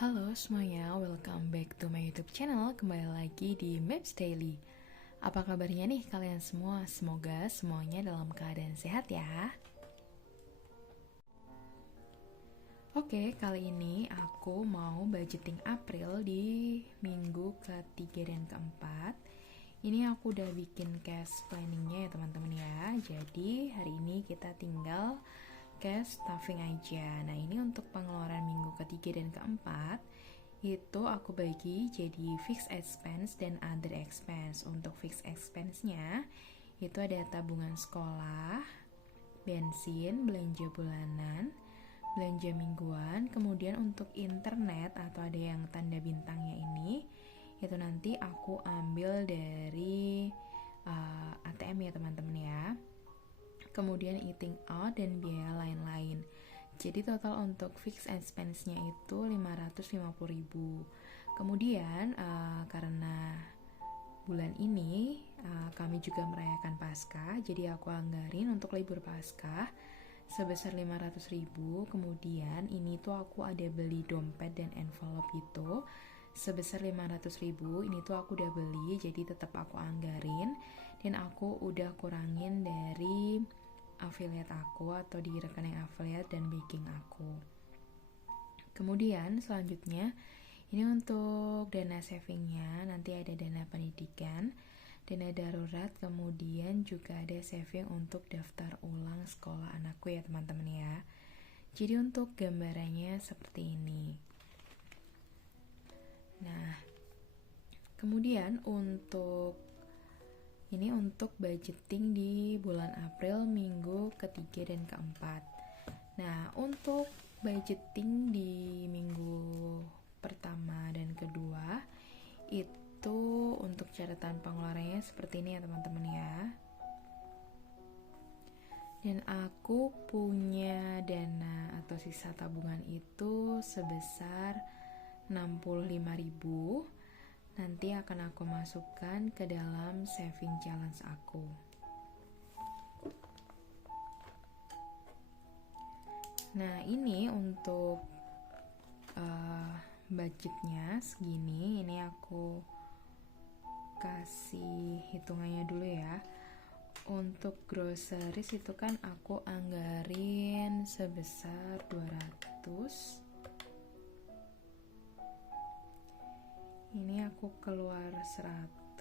Halo semuanya, welcome back to my YouTube channel. Kembali lagi di Maps Daily. Apa kabarnya nih kalian semua? Semoga semuanya dalam keadaan sehat ya. Oke, kali ini aku mau budgeting April di minggu ketiga dan keempat. Ini aku udah bikin cash planningnya ya teman-teman ya. Jadi hari ini kita tinggal cash stuffing aja. Nah ini untuk pengeluaran minggu ketiga dan keempat itu aku bagi jadi fixed expense dan other expense. Untuk fixed expense-nya itu ada tabungan sekolah, bensin, belanja bulanan, belanja mingguan, kemudian untuk internet atau ada yang tanda bintangnya ini itu nanti aku ambil dari ATM ya teman-teman ya. Kemudian eating out dan biaya lain-lain. Jadi total untuk fixed expense-nya itu 550.000. Kemudian karena bulan ini kami juga merayakan Paskah, jadi aku anggarin untuk libur Paskah sebesar 500.000. Kemudian ini tuh aku ada beli dompet dan envelope itu sebesar 500.000. Ini tuh aku udah beli, jadi tetap aku anggarin dan aku udah kurangin dari affiliate aku atau di rekening affiliate dan baking aku. Kemudian selanjutnya ini untuk dana savingnya, nanti ada dana pendidikan, dana darurat, kemudian juga ada saving untuk daftar ulang sekolah anakku ya teman-teman ya. Jadi untuk gambarannya seperti ini. Nah, kemudian untuk budgeting di bulan April minggu ketiga dan keempat. Nah, untuk budgeting di minggu pertama dan kedua itu untuk catatan pengeluarannya seperti ini ya teman-teman ya. Dan aku punya dana atau sisa tabungan itu sebesar 65.000. Nanti akan aku masukkan ke dalam saving challenge aku. Nah ini untuk budgetnya segini. Ini aku kasih hitungannya dulu ya. Untuk groceries itu kan aku anggarin sebesar 200. Ini aku keluar 100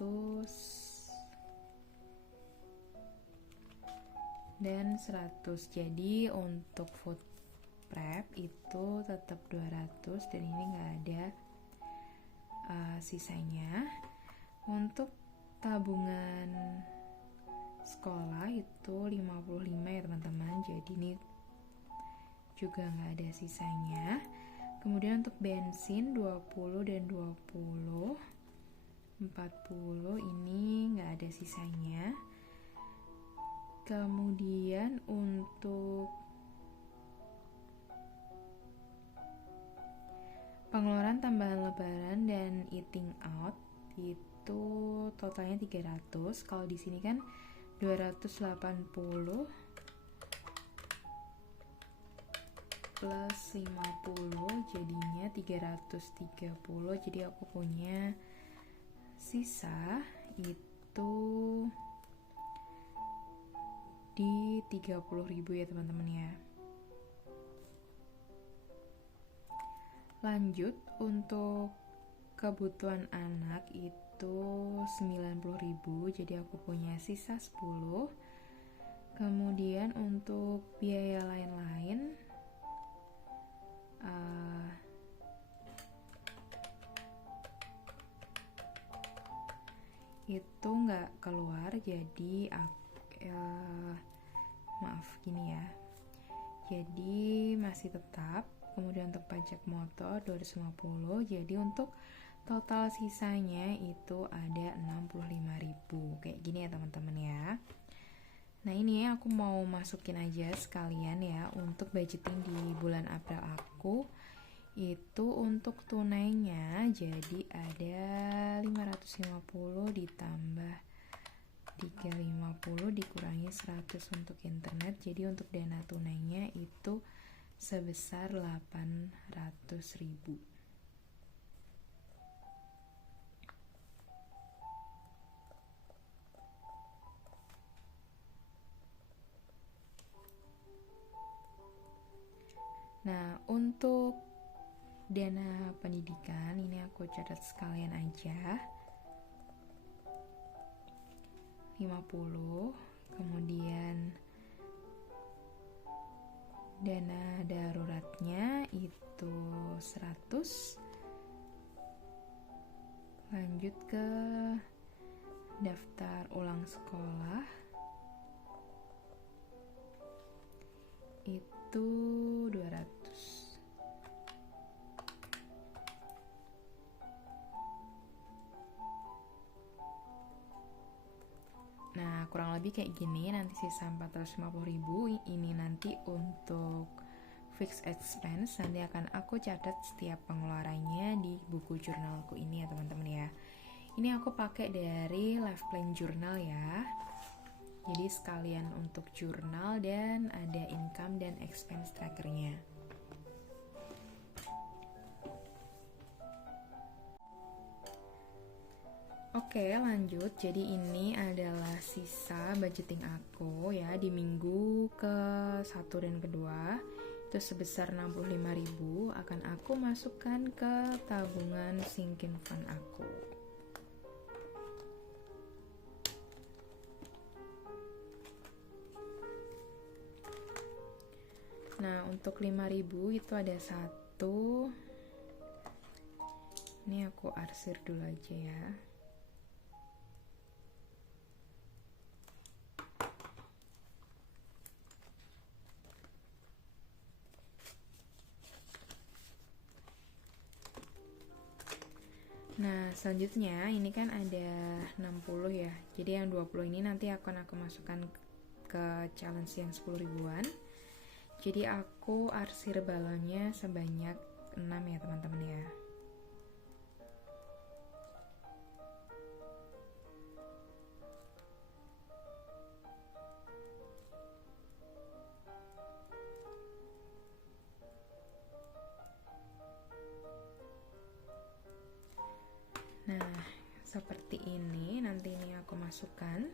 dan 100. Jadi untuk food prep itu tetap 200 dan ini nggak ada sisanya. Untuk tabungan sekolah itu 55 ya teman-teman. Jadi ini juga nggak ada sisanya. Kemudian untuk bensin 20 dan 20 40 ini nggak ada sisanya. Kemudian untuk pengeluaran tambahan lebaran dan eating out itu totalnya 300. Kalau di sini kan 280 plus 50 jadinya 330. Jadi aku punya sisa itu di 30.000 ya teman-teman ya. Lanjut untuk kebutuhan anak itu 90.000. Jadi aku punya sisa 10. Kemudian untuk biaya lain-lain itu nggak keluar, jadi maaf gini ya, jadi masih tetap. Kemudian untuk pajak motor 250. Jadi untuk total sisanya itu ada 65.000 kayak gini ya teman-teman ya. Nah ini ya aku mau masukin aja sekalian ya untuk budgeting di bulan April aku. Itu untuk tunainya jadi ada 550 ditambah 350 dikurangi 100 untuk internet. Jadi untuk dana tunainya itu sebesar 800.000. Nah, untuk dana pendidikan ini aku catat sekalian aja 50, kemudian dana daruratnya itu 100, lanjut ke daftar ulang sekolah itu 200. Nah, kurang lebih kayak gini. Nanti sisa 450.000 ini nanti untuk fixed expense. Nanti akan aku catat setiap pengeluarannya di buku jurnalku ini ya teman-teman ya. Ini aku pakai dari Life Plan Journal ya. Jadi sekalian untuk jurnal dan ada income dan expense trackernya. Oke, lanjut. Jadi ini adalah sisa budgeting aku ya di minggu ke-1 dan kedua. Itu sebesar 65.000 akan aku masukkan ke tabungan sinking fund aku. Nah, untuk 5.000 itu ada 1. Ini aku arsir dulu aja ya. Nah, selanjutnya ini kan ada 60 ya. Jadi yang 20 ini nanti akan aku masukkan ke challenge yang 10 ribuan. Jadi aku arsir balonnya sebanyak 6 ya teman-teman ya. Nah, seperti ini nanti ini aku masukkan.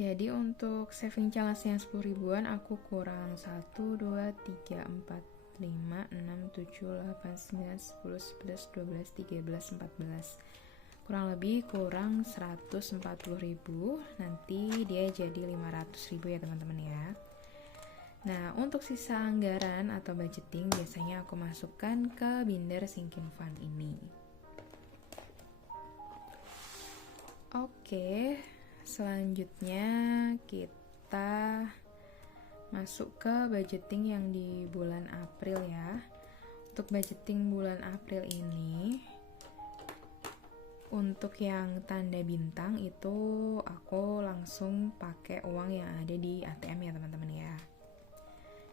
Jadi untuk saving challenge yang 10 ribuan aku kurang 1, 2, 3, 4, 5, 6, 7, 8, 9, 10, 11, 12, 13, 14. Kurang lebih kurang 140.000. Nanti dia jadi 500.000 ya teman-teman ya. Nah, untuk sisa anggaran atau budgeting biasanya aku masukkan ke binder sinking fund ini. Oke. Selanjutnya kita masuk ke budgeting yang di bulan April ya. Untuk budgeting bulan April ini, untuk yang tanda bintang itu aku langsung pakai uang yang ada di ATM ya teman-teman ya.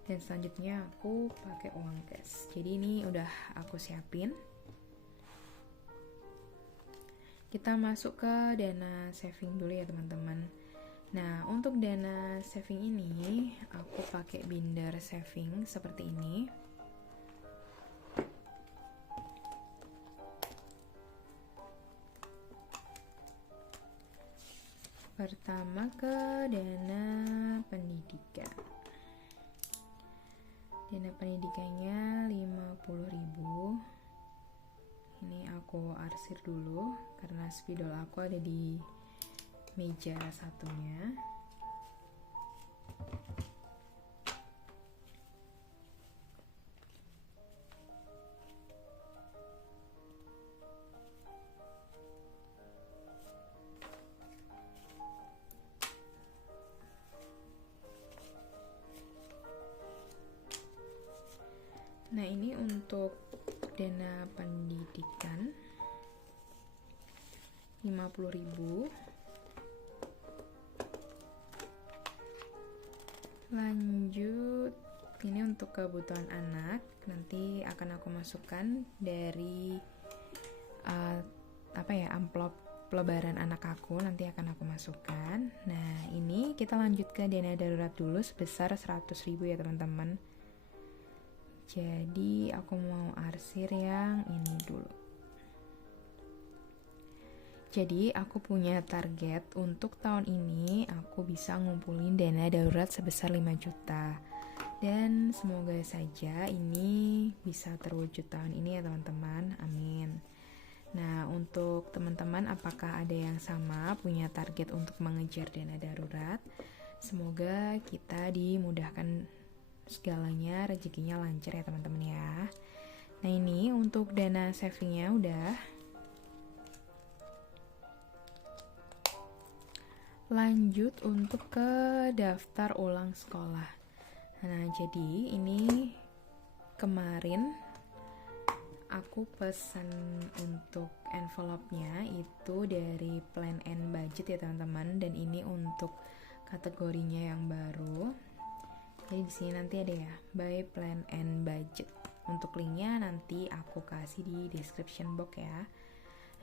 Dan selanjutnya aku pakai uang cash. Jadi ini udah aku siapin. Kita masuk ke dana saving dulu ya teman-teman. Nah, untuk dana saving ini aku pakai binder saving seperti ini. Pertama ke dana pendidikan. Dana pendidikannya 50.000. Ini aku arsir dulu karena spidol aku ada di meja satunya. Nah, ini untuk dana pendidikan 50.000. Lanjut, ini untuk kebutuhan anak. Nanti akan aku masukkan dari amplop lebaran anak aku, nanti akan aku masukkan. Nah, ini kita lanjut ke dana darurat dulu sebesar 100.000 ya teman-teman. Jadi aku mau arsir yang ini dulu. Jadi aku punya target untuk tahun ini aku bisa ngumpulin dana darurat sebesar 5 juta. Dan semoga saja ini bisa terwujud tahun ini ya teman-teman, amin. Nah, untuk teman-teman apakah ada yang sama punya target untuk mengejar dana darurat? Semoga kita dimudahkan segalanya, rezekinya lancar ya teman-teman ya. Nah ini untuk dana savingnya udah. Lanjut untuk ke daftar ulang sekolah. Nah jadi ini kemarin aku pesan untuk envelope-nya itu dari Plan and Budget ya teman-teman, dan ini untuk kategorinya yang baru. Jadi di sini nanti ada ya, by Plan and Budget. Untuk linknya nanti aku kasih di description box ya.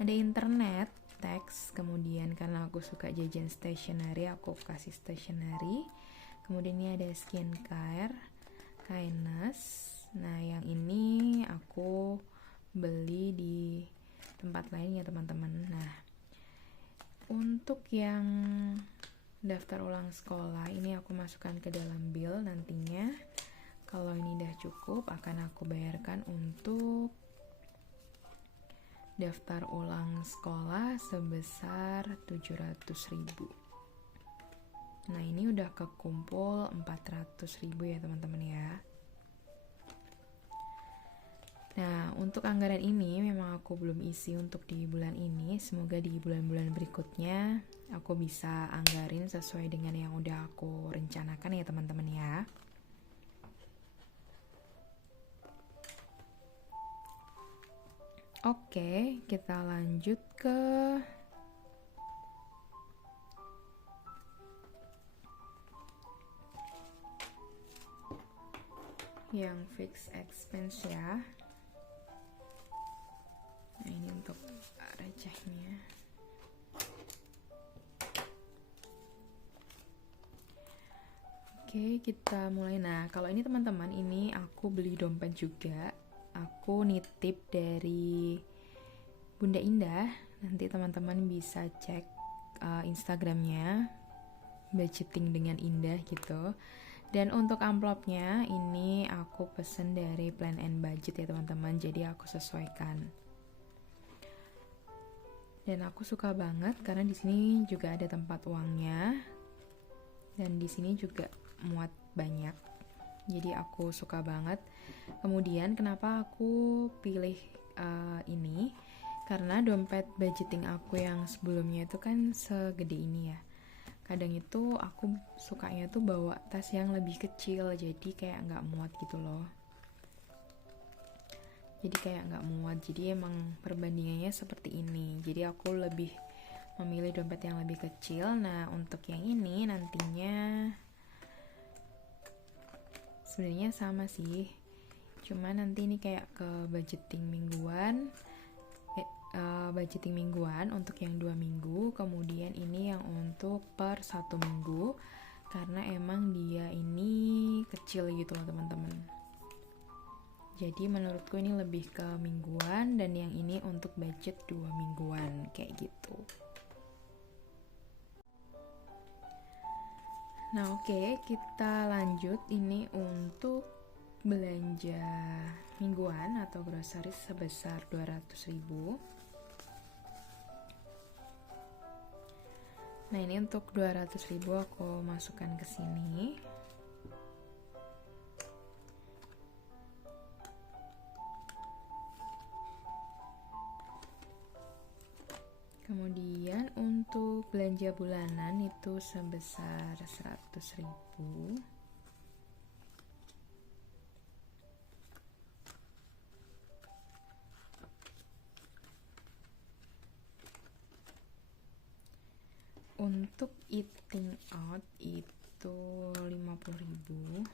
Ada internet, teks, kemudian karena aku suka jajan stationery, aku kasih stationery. Kemudian ini ada skincare, kindness. Nah yang ini aku beli di tempat lain ya teman-teman. Nah untuk yang daftar ulang sekolah ini aku masukkan ke dalam bill nantinya. Kalau ini udah cukup akan aku bayarkan untuk daftar ulang sekolah sebesar 700.000. Nah ini udah kekumpul 400.000 ya teman-teman ya. Nah untuk anggaran ini memang aku belum isi untuk di bulan ini. Semoga di bulan-bulan berikutnya aku bisa anggarin sesuai dengan yang udah aku rencanakan ya teman-teman ya. Oke, kita lanjut ke yang fixed expense ya. Nah ini untuk recehnya. Oke, kita mulai. Nah kalau ini teman-teman, ini aku beli dompet juga. Aku nitip dari Bunda Indah. Nanti teman-teman bisa cek Instagramnya, budgeting dengan Indah gitu. Dan untuk amplopnya ini aku pesen dari Plan and Budget ya teman-teman. Jadi aku sesuaikan. Dan aku suka banget karena di sini juga ada tempat uangnya. Dan di sini juga muat banyak. Jadi aku suka banget. Kemudian kenapa aku pilih ini? Karena dompet budgeting aku yang sebelumnya itu kan segede ini ya. Kadang itu aku sukanya tuh bawa tas yang lebih kecil, jadi kayak nggak muat gitu loh. Jadi emang perbandingannya seperti ini. Jadi aku lebih memilih dompet yang lebih kecil. Nah untuk yang ini nantinya sebenarnya sama sih, cuma nanti ini kayak ke budgeting mingguan, untuk yang 2 minggu, kemudian ini yang untuk per 1 minggu, karena emang dia ini kecil gitu loh teman-teman. Jadi menurutku ini lebih ke mingguan, dan yang ini untuk budget 2 mingguan kayak gitu. Nah oke, kita lanjut. Ini untuk belanja mingguan atau groceries sebesar 200.000. Nah ini untuk 200.000 aku masukkan ke sini. Kemudian untuk belanja bulanan itu sebesar 100.000. Untuk eating out itu 50.000.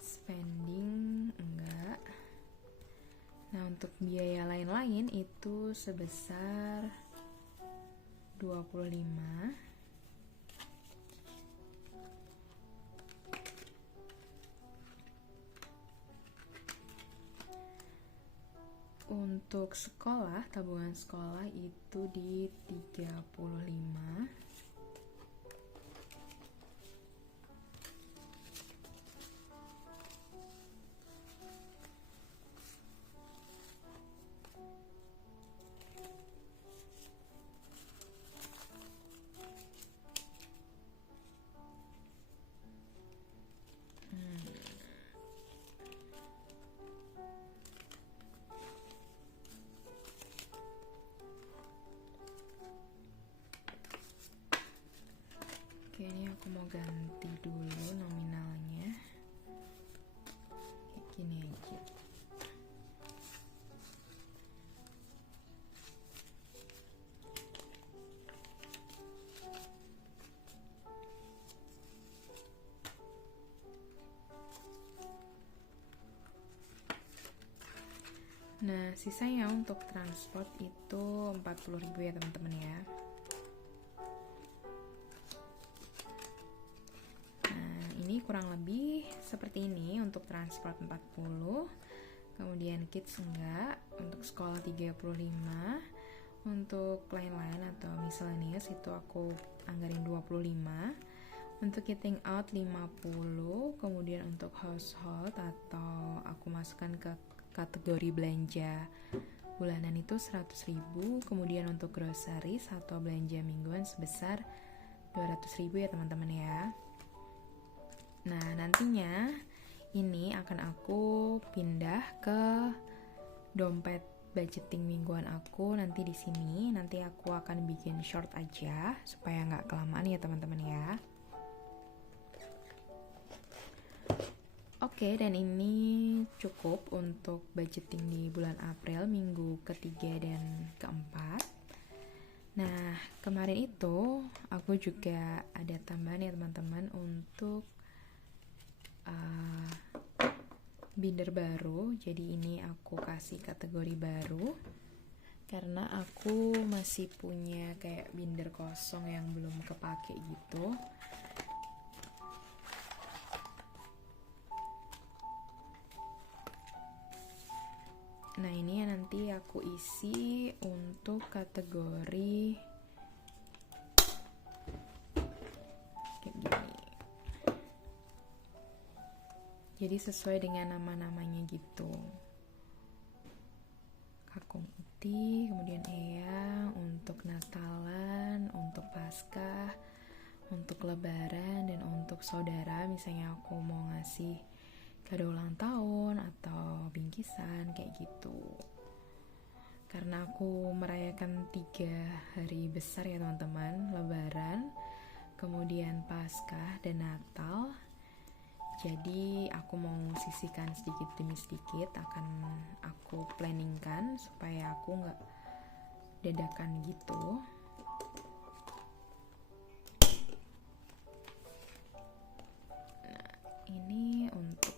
Spending enggak. Nah untuk biaya lain-lain itu sebesar 25. untuk sekolah, tabungan sekolah itu di 35. Oke, ini aku mau ganti dulu nominalnya. Kayak gini aja. Nah, sisanya untuk transport itu 40.000 ya teman-teman ya. Nah, ini kurang lebih seperti ini untuk transport 40, kemudian kids enggak, untuk sekolah 35, untuk lain-lain atau miscellaneous itu aku anggarin 25, untuk eating out 50, kemudian untuk household atau aku masukkan ke kategori belanja bulanan itu 100.000, kemudian untuk groceries atau belanja mingguan sebesar 200.000 ya teman-teman ya. Nah, nantinya ini akan aku pindah ke dompet budgeting mingguan aku nanti di sini. Nanti aku akan bikin short aja supaya nggak kelamaan ya teman-teman ya. Oke, dan ini cukup untuk budgeting di bulan April minggu ketiga dan keempat. Nah, kemarin itu aku juga ada tambahan ya teman-teman untuk binder baru. Jadi ini aku kasih kategori baru karena aku masih punya kayak binder kosong yang belum kepake gitu. Nah, ini nanti aku isi untuk kategori kayak gini. Jadi sesuai dengan nama-namanya gitu. Kakung Uti, kemudian Eyang, untuk Natalan, untuk Paskah, untuk Lebaran, dan untuk saudara misalnya aku mau ngasih kado ulang tahun atau bingkisan kayak gitu. Karena aku merayakan 3 hari besar ya teman-teman, Lebaran, kemudian Paskah dan Natal. Jadi aku mau sisihkan sedikit demi sedikit, akan aku planningkan supaya aku nggak dadakan gitu. Nah, ini untuk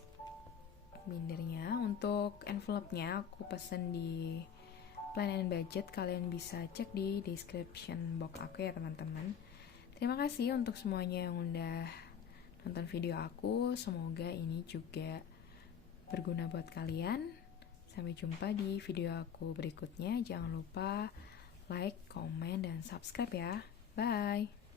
bindernya. Untuk envelope-nya aku pesen di Plan and Budget, kalian bisa cek di description box aku ya teman-teman. Terima kasih untuk semuanya yang udah nonton video aku. Semoga ini juga berguna buat kalian. Sampai jumpa di video aku berikutnya. Jangan lupa like, comment, dan subscribe ya. Bye.